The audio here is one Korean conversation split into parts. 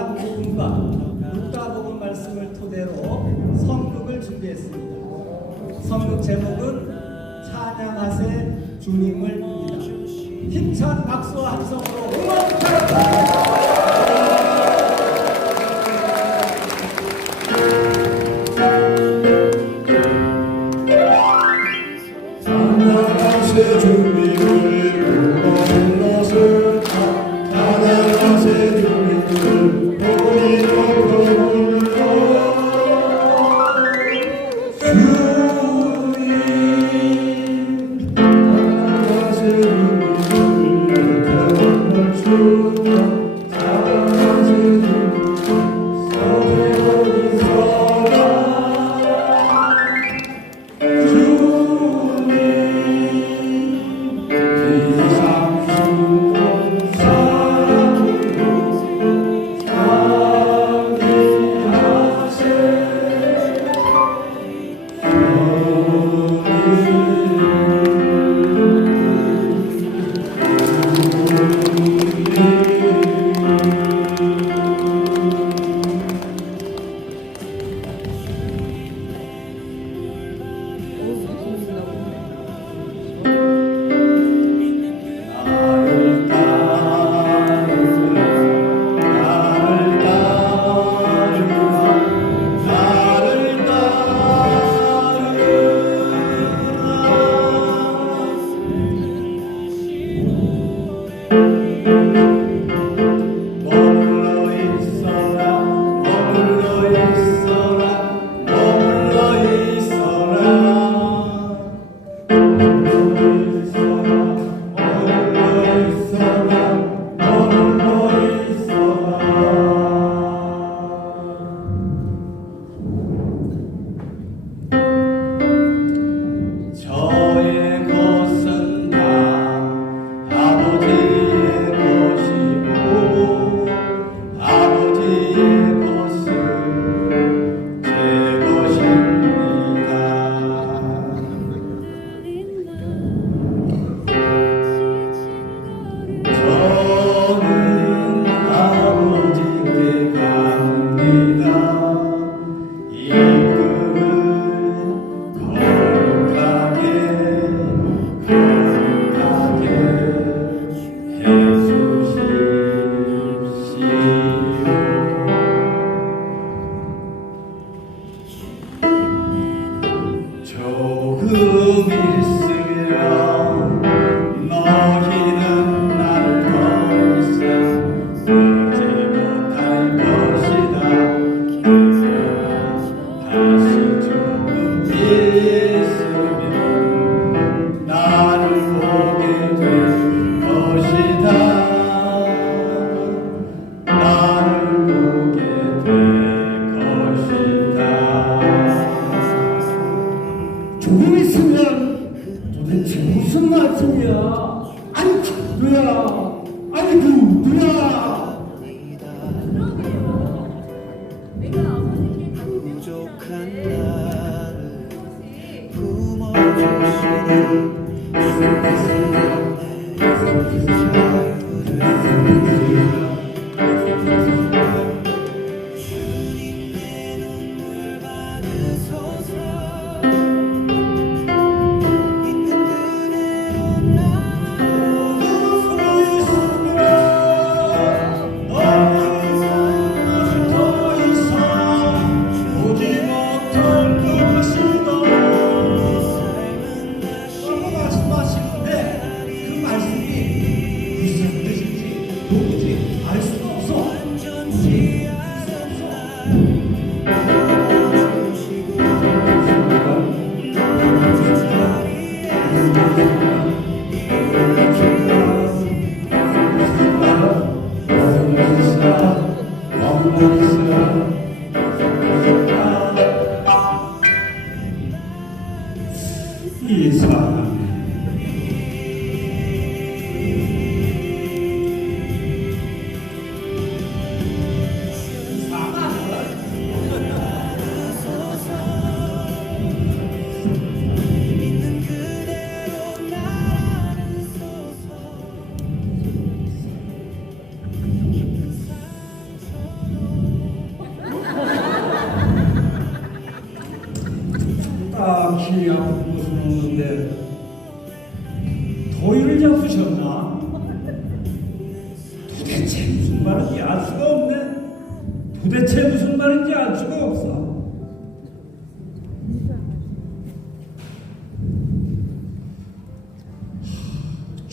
요한복음과 루다복음 말씀을 토대로 성극을 준비했습니다. 성극 제목은 찬양하세 주님을입니다. 힘찬 박수와 함성으로 응원 부탁합니다. flow.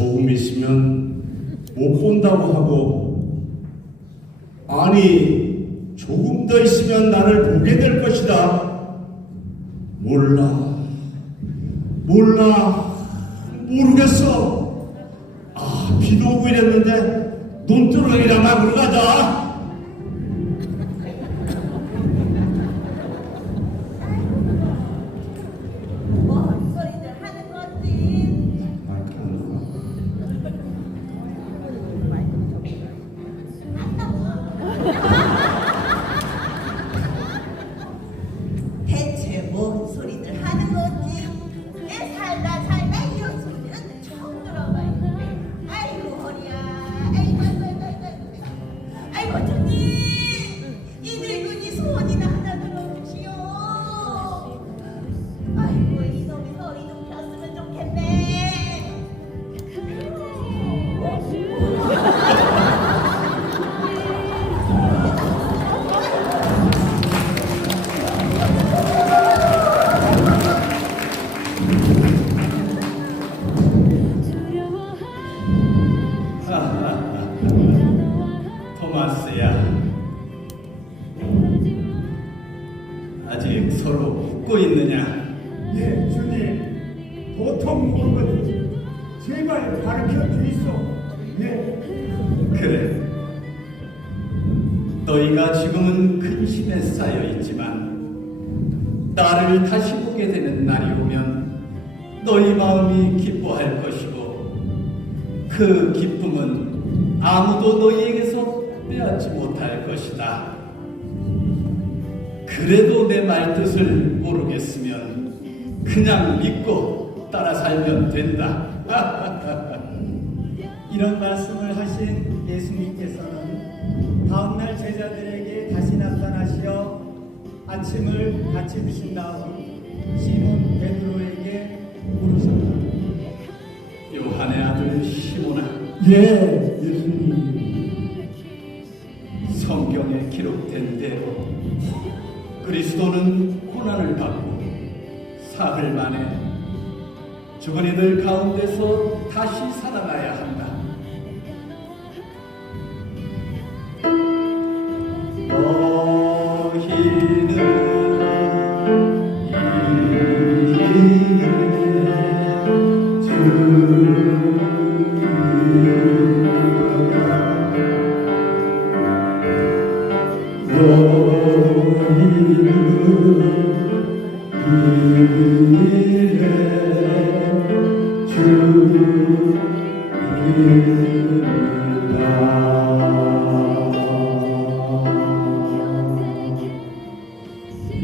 조금 있으면 못 본다고 하고 아니 조금 더 있으면 나를 보게 될 것이다. 몰라. 몰라. 모르겠어. 아 비도 오고 이랬는데 논두렁이나 막으러 가자 근심에 쌓여 있지만 나를 다시 보게 되는 날이 오면 너희 마음이 기뻐할 것이고 그 기쁨은 아무도 너희에게서 빼앗지 못할 것이다. 그래도 내 말뜻을 모르겠으면 그냥 믿고 따라 살면 된다. 이런 말씀을 하신 예수님 아침을 같이 드신 다음 시몬 베드로에게 물으셨다. 요한의 아들 시몬아 예, 예수님. 성경에 기록된 대로 그리스도는 고난을 받고 사흘 만에 죽은 이들 가운데서 다시 살아나야 한다.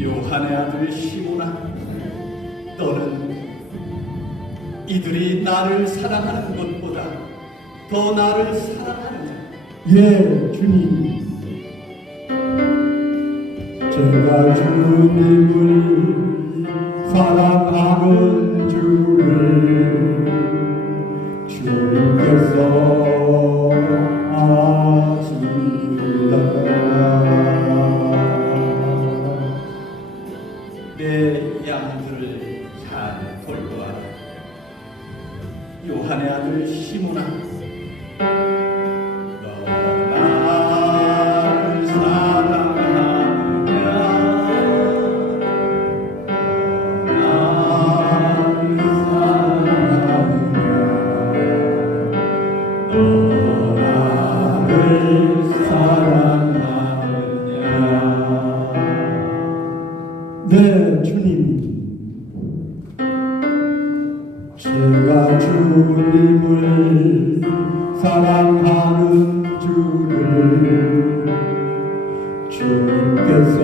요한의 아들 시몬아 너는 이들이 나를 사랑하는 것보다 더 나를 사랑하느냐 예, 주님. 제가 주님 주님께서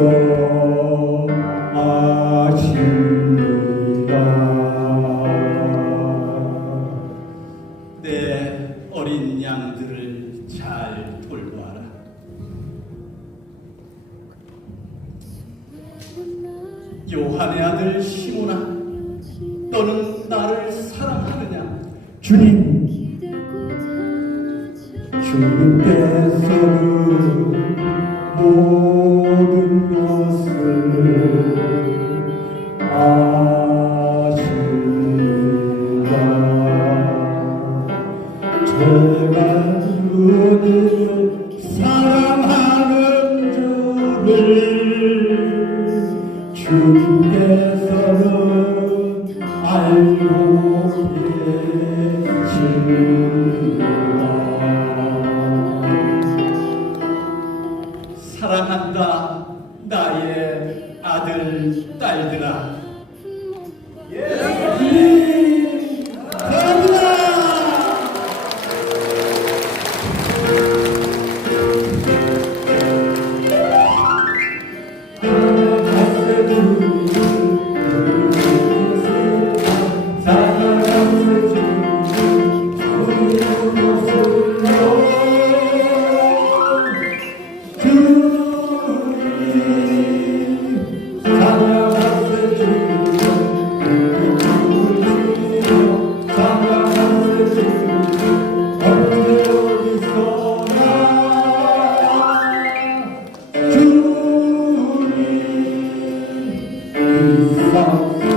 아십니다. 내 어린 양들을 잘 돌보아라. 요한의 아들 시몬아, 너는 나를 사랑하느냐? 주님 주님께서는 모든 것을 아 사